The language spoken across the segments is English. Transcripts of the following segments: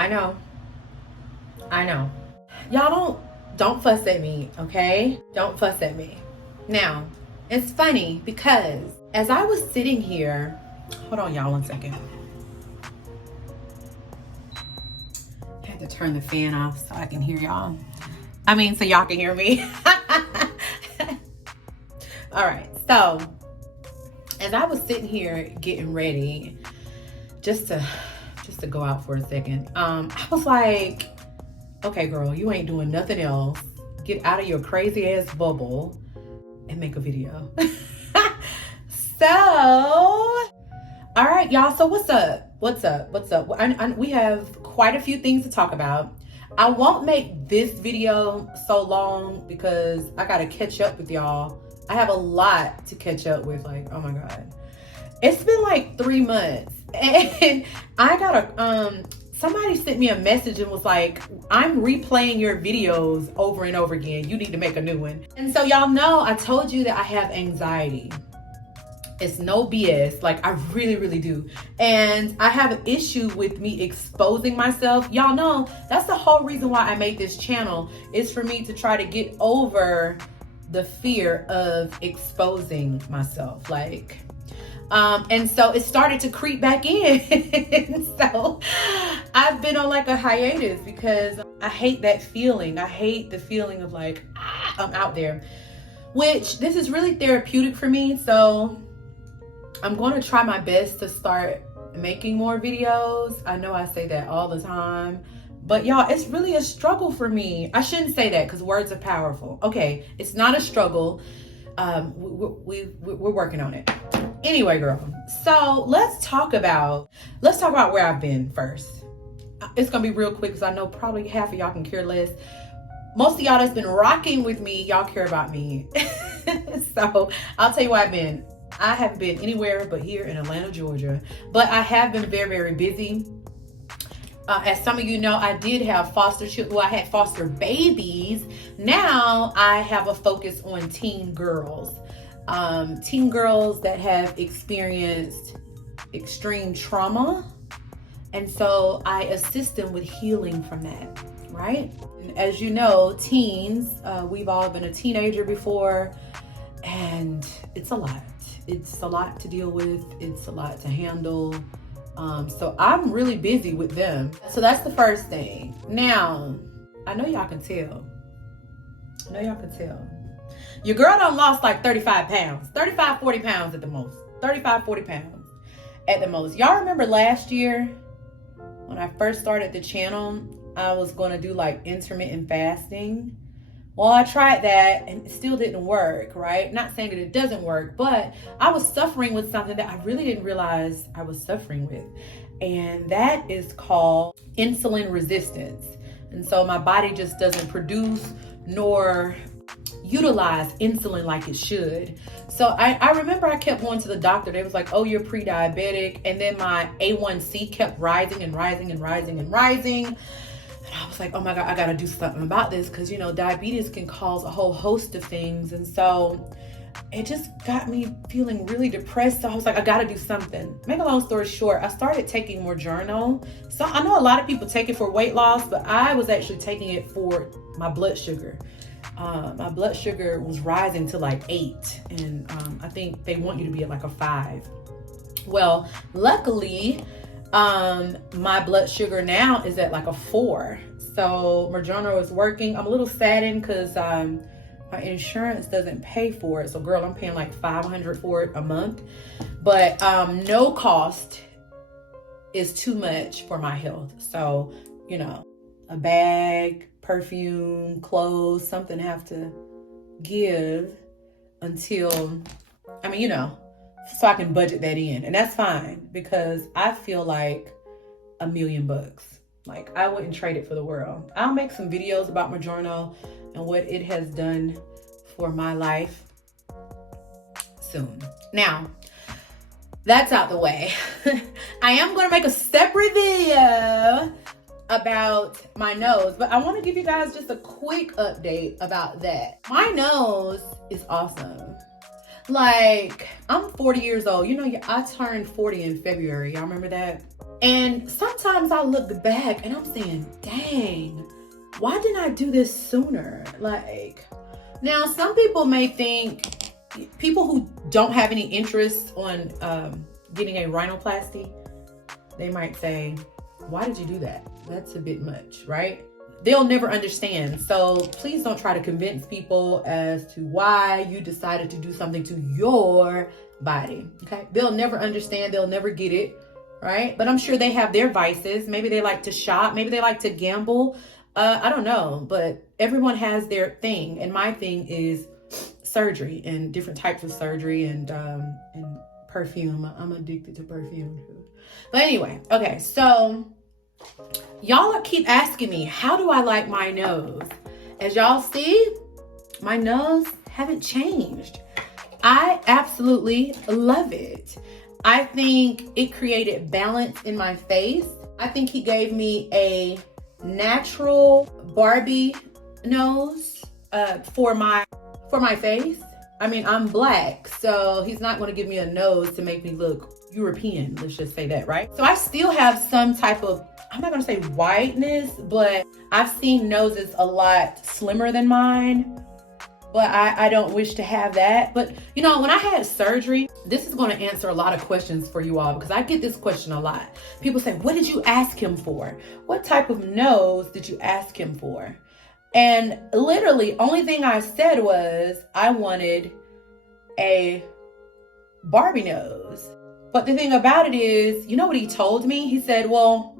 I know. I know. Y'all don't fuss at me, okay? Don't fuss at me. Now, it's funny because as I was sitting here, hold on y'all 1 second. I had to turn the fan off so I can hear y'all. I mean, so y'all can hear me. All right, so as I was sitting here getting ready, just to go out for a second, I was like, okay, girl, you ain't doing nothing else. Get out of your crazy ass bubble and make a video. So, all right, y'all. So what's up? What's up? What's up? We have quite a few things to talk about. I won't make this video so long because I gotta catch up with y'all. I have a lot to catch up with. Like, oh my God, it's been like 3 months, and I gotta somebody sent me a message and was like, I'm replaying your videos over and over again. You need to make a new one. And so y'all know, I told you that I have anxiety. It's no BS. Like, I really, really do. And I have an issue with me exposing myself. Y'all know, that's the whole reason why I made this channel, is for me to try to get over the fear of exposing myself. Like, and so it started to creep back in. So I've been on like a hiatus because I hate that feeling. I hate the feeling of like, I'm out there, which this is really therapeutic for me. So I'm going to try my best to start making more videos. I know I say that all the time, but y'all, it's really a struggle for me. I shouldn't say that because words are powerful. Okay, it's not a struggle. We're working on it. Anyway, girl, so let's talk about where I've been first. It's gonna be real quick because I know probably half of y'all can care less. Most of y'all that's been rocking with me, y'all care about me. So I'll tell you where I've been. I haven't been anywhere but here in Atlanta, Georgia, but I have been very, very busy. As some of you know, I did have foster children. Well, I had foster babies. Now I have a focus on teen girls. Teen girls that have experienced extreme trauma. And so I assist them with healing from that, right? And as you know, teens, we've all been a teenager before, and it's a lot. It's a lot to deal with. It's a lot to handle. So I'm really busy with them. So that's the first thing. Now, I know y'all can tell. Your girl done lost like 35 pounds, 35, 40 pounds at the most, 35, 40 pounds at the most. Y'all remember last year when I first started the channel, I was going to do like intermittent fasting. Well, I tried that and it still didn't work, right? Not saying that it doesn't work, but I was suffering with something that I really didn't realize I was suffering with. And that is called insulin resistance. And so my body just doesn't produce nor utilize insulin like it should. So I remember I kept going to the doctor. They was like, oh, you're pre-diabetic. And then my A1C kept rising and rising and rising and rising. And I was like, oh my God, I got to do something about this because, you know, diabetes can cause a whole host of things. And so it just got me feeling really depressed. So I was like, I got to do something. Make a long story short, I started taking Mounjaro. So I know a lot of people take it for weight loss, but I was actually taking it for my blood sugar. My blood sugar was rising to like 8. And I think they want you to be at like a 5. Well, luckily, my blood sugar now is at like a 4. So Mounjaro is working. I'm a little saddened because my insurance doesn't pay for it. So girl, I'm paying like $500 for it a month. But no cost is too much for my health. So, you know, a bag, perfume, clothes, something I have to give until, I mean, you know, so I can budget that in. And that's fine because I feel like $1 million. Like, I wouldn't trade it for the world. I'll make some videos about Mounjaro and what it has done for my life soon. Now, that's out the way. I am going to make a separate video about my nose, but I want to give you guys just a quick update about that. My nose is awesome. Like, I'm 40 years old. You know, I turned 40 in February. Y'all remember that? And sometimes I look back and I'm saying, dang, why didn't I do this sooner? Like, now some people may think, people who don't have any interest on getting a rhinoplasty, they might say, why did you do that? That's a bit much, right? They'll never understand. So please don't try to convince people as to why you decided to do something to your body, okay? They'll never understand. They'll never get it, right? But I'm sure they have their vices. Maybe they like to shop. Maybe they like to gamble. I don't know, but everyone has their thing. And my thing is surgery and different types of surgery and perfume. I'm addicted to perfume. But anyway, okay, so y'all keep asking me, how do I like my nose? As y'all see, my nose haven't changed. I absolutely love it. I think it created balance in my face. I think he gave me a natural Barbie nose for my face. I mean, I'm black, so he's not going to give me a nose to make me look European. Let's just say that, right? So I still have some type of, I'm not going to say whiteness, but I've seen noses a lot slimmer than mine. But I don't wish to have that. But you know, when I had surgery, this is going to answer a lot of questions for you all, because I get this question a lot. People say, what did you ask him for? What type of nose did you ask him for? And literally, only thing I said was I wanted a Barbie nose. But the thing about it is, you know what he told me? He said, well,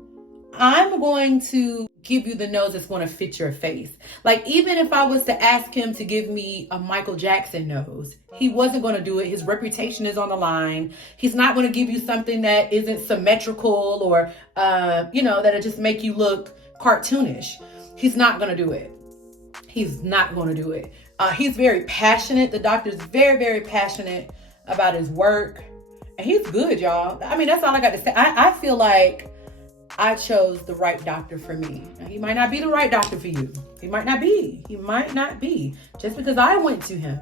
I'm going to give you the nose that's going to fit your face. Like, even if I was to ask him to give me a Michael Jackson nose, he wasn't going to do it. His reputation is on the line. He's not going to give you something that isn't symmetrical or, that'll just make you look cartoonish. He's not going to do it. He's not going to do it. He's very passionate. The doctor's very, very passionate about his work. And he's good, y'all. I mean, that's all I got to say. I feel like I chose the right doctor for me. Now, he might not be the right doctor for you. He might not be. He might not be. Just because I went to him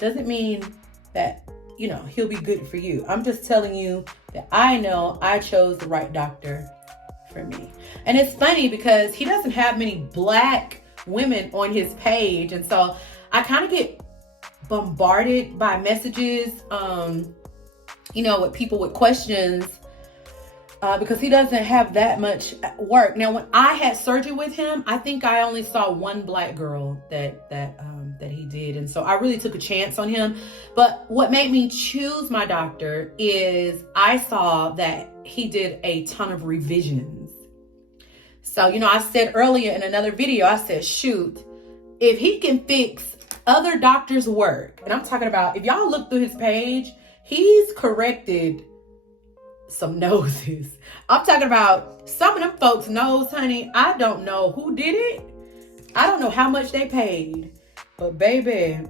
doesn't mean that, he'll be good for you. I'm just telling you that I know I chose the right doctor for me. And it's funny because he doesn't have many black women on his page. And so I kind of get bombarded by messages, with people with questions. Because he doesn't have that much work. Now, when I had surgery with him, I think I only saw one black girl that he did. And so I really took a chance on him. But what made me choose my doctor is I saw that he did a ton of revisions. So, I said earlier in another video, I said, shoot, if he can fix other doctors' work, and I'm talking about, if y'all look through his page, he's corrected some noses. I'm talking about some of them folks' nose, honey. I don't know who did it. I don't know how much they paid. But baby,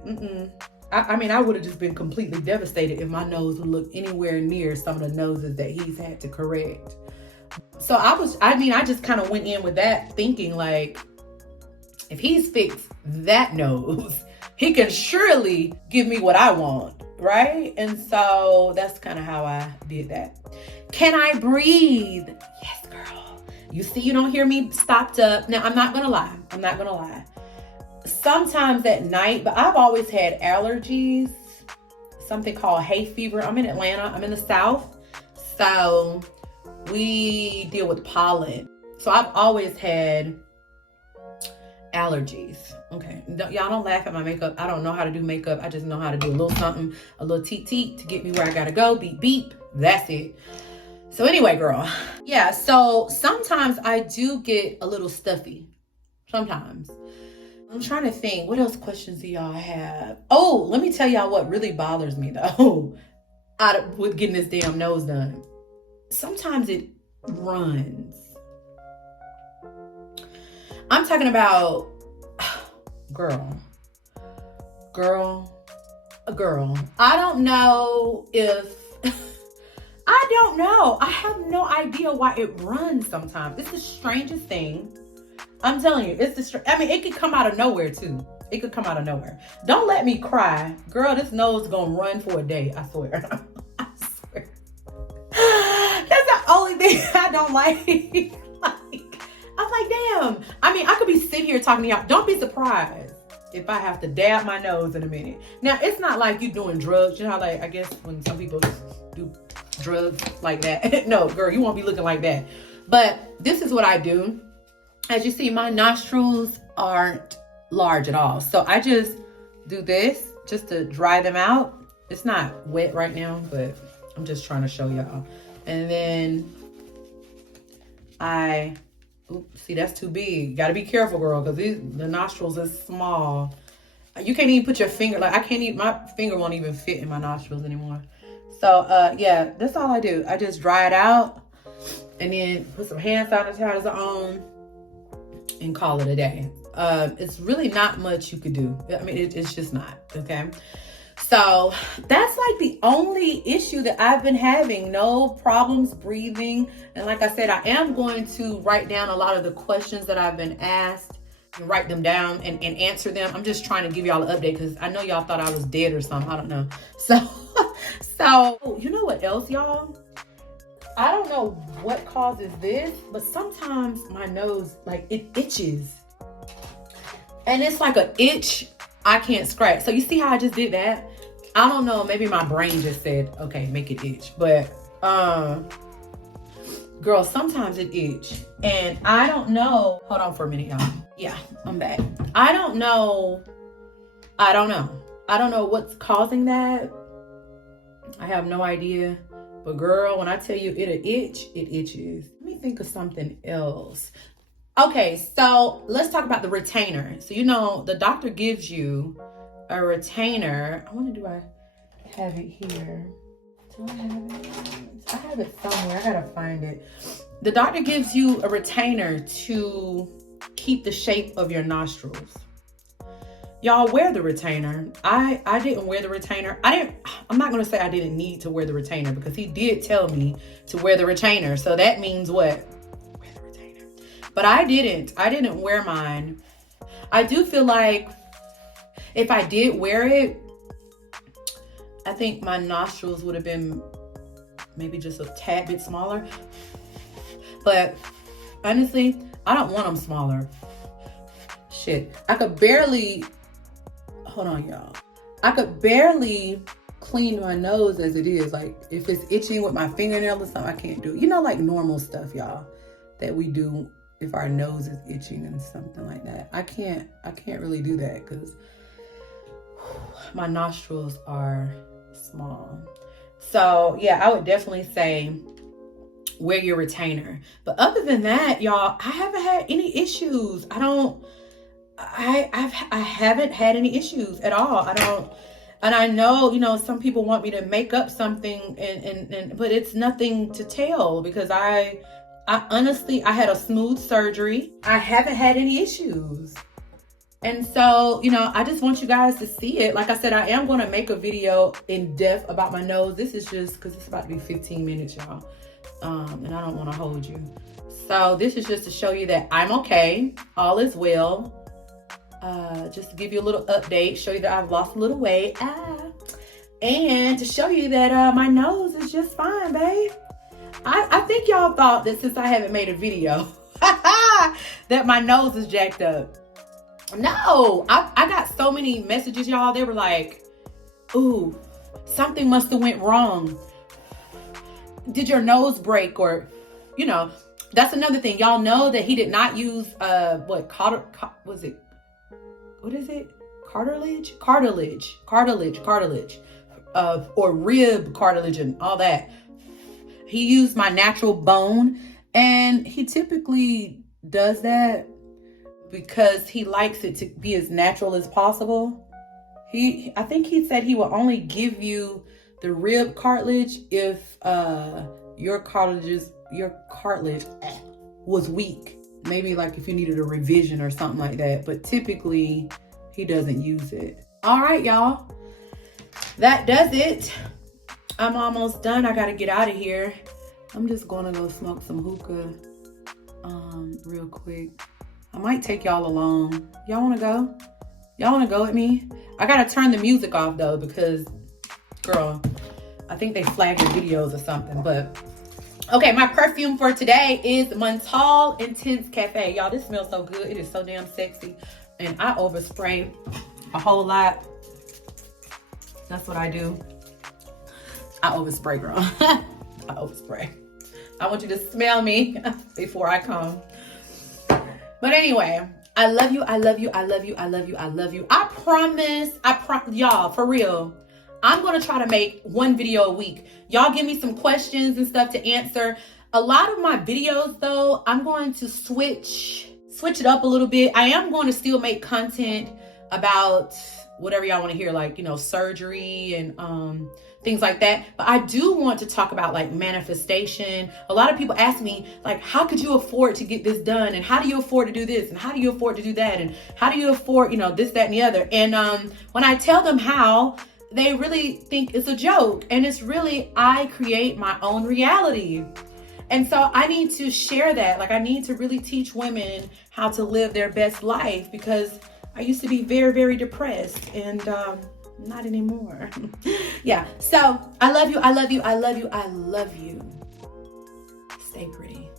I would have just been completely devastated if my nose would look anywhere near some of the noses that he's had to correct. So I just kind of went in with that thinking, like, if he's fixed that nose, he can surely give me what I want, right? And so that's kind of how I did that. Can I breathe? Yes, girl. You see, you don't hear me stopped up. Now, I'm not gonna lie. Sometimes at night, but I've always had allergies, something called hay fever. I'm in Atlanta. I'm in the South. So we deal with pollen. So I've always had allergies. Okay. Y'all don't laugh at my makeup. I don't know how to do makeup. I just know how to do a little something, a little teet to get me where I gotta go. Beep, beep. That's it. So anyway, girl. Yeah. So sometimes I do get a little stuffy. Sometimes. I'm trying to think. What else questions do y'all have? Oh, let me tell y'all what really bothers me though. With getting this damn nose done. Sometimes it runs. I'm talking about, girl. I don't know if, I have no idea why it runs sometimes. It's the strangest thing. I'm telling you, it could come out of nowhere too. It could come out of nowhere. Don't let me cry. Girl, this nose gonna run for a day, I swear. I swear. That's the only thing I don't like. I'm like, damn. I mean, I could be sitting here talking to y'all. Don't be surprised if I have to dab my nose in a minute. Now, it's not like you doing drugs. You know how, like, I guess when some people do drugs like that. No, girl, you won't be looking like that. But this is what I do. As you see, my nostrils aren't large at all. So I just do this just to dry them out. It's not wet right now, but I'm just trying to show y'all. And then oops, see, that's too big. Gotta be careful, girl, because the nostrils is small. You can't even put your finger, like I can't even, my finger won't even fit in my nostrils anymore. So yeah, that's all I do. I just dry it out and then put some hand sanitizer on and call it a day. It's really not much you could do. I mean, it's just not, okay? So that's like the only issue that I've been having. No problems breathing. And like I said, I am going to write down a lot of the questions that I've been asked and write them down and answer them. I'm just trying to give y'all an update because I know y'all thought I was dead or something. I don't know. So you know what else, y'all? I don't know what causes this, but sometimes my nose, like, it itches. And it's like an itch I can't scratch. So you see how I just did that? I don't know, maybe my brain just said, okay, make it itch. But girl, sometimes it itch. And I don't know. Hold on for a minute, y'all. Yeah, I'm back. I don't know what's causing that. I have no idea. But girl, when I tell you it'll itch, it itches. Let me think of something else. Okay, so let's talk about the retainer. So you know, the doctor gives you a retainer. I wonder, do I have it here? Do I have it? I have it somewhere. I gotta find it. The doctor gives you a retainer to keep the shape of your nostrils. Y'all wear the retainer. I didn't wear the retainer. I'm not gonna say I didn't need to wear the retainer because he did tell me to wear the retainer. So that means what? Wear the retainer. But I didn't wear mine. I do feel like if I did wear it, I think my nostrils would have been maybe just a tad bit smaller. But honestly, I don't want them smaller. Shit, I could barely, hold on y'all. I could barely clean my nose as it is. Like if it's itching with my fingernail or something, I can't do it. You know, like normal stuff, y'all, that we do if our nose is itching and something like that. I can't really do that because my nostrils are small. So yeah, I would definitely say wear your retainer. But other than that, y'all, I haven't had any issues. I haven't had any issues at all. And I know, you know, some people want me to make up something but it's nothing to tell because I honestly, I had a smooth surgery. I haven't had any issues. And so, you know, I just want you guys to see it. Like I said, I am going to make a video in depth about my nose. This is just because it's about to be 15 minutes, y'all. And I don't want to hold you. So this is just to show you that I'm okay. All is well. Just to give you a little update, show you that I've lost a little weight. And to show you that my nose is just fine, babe. I think y'all thought that since I haven't made a video, that my nose is jacked up. No, I got so many messages, y'all. They were like, ooh, something must have went wrong. Did your nose break? Or, you know, that's another thing. Y'all know that he did not use, cartilage, or rib cartilage and all that. He used my natural bone, and he typically does that because he likes it to be as natural as possible. I think he said he will only give you the rib cartilage if your cartilage was weak. Maybe like if you needed a revision or something like that. But typically he doesn't use it. All right, y'all. That does it. I'm almost done. I gotta get out of here. I'm just gonna go smoke some hookah real quick. I might take y'all along. Y'all wanna go? Y'all want to go with me? I got to turn the music off though, because girl, I think they flag your videos or something. But okay, my perfume for today is Menthol Intense Cafe. Y'all, this smells so good. It is so damn sexy. And I overspray a whole lot. That's what I do. I overspray, girl. I overspray. I want you to smell me before I come. But anyway, I love you. I love you. I love you. I love you. I love you. I promise, y'all, for real, I'm going to try to make one video a week. Y'all give me some questions and stuff to answer. A lot of my videos though, I'm going to switch it up a little bit. I am going to still make content about whatever y'all want to hear, like, you know, surgery and things like that. But I do want to talk about like manifestation. A lot of people ask me like, how could you afford to get this done? And how do you afford to do this? And how do you afford to do that? And how do you afford, you know, this, that, and the other? And when I tell them how, they really think it's a joke. And it's really, I create my own reality. And so I need to share that. Like, I need to really teach women how to live their best life, because I used to be very, very depressed, and not anymore. Yeah. So I love you. I love you. I love you. I love you. Stay pretty.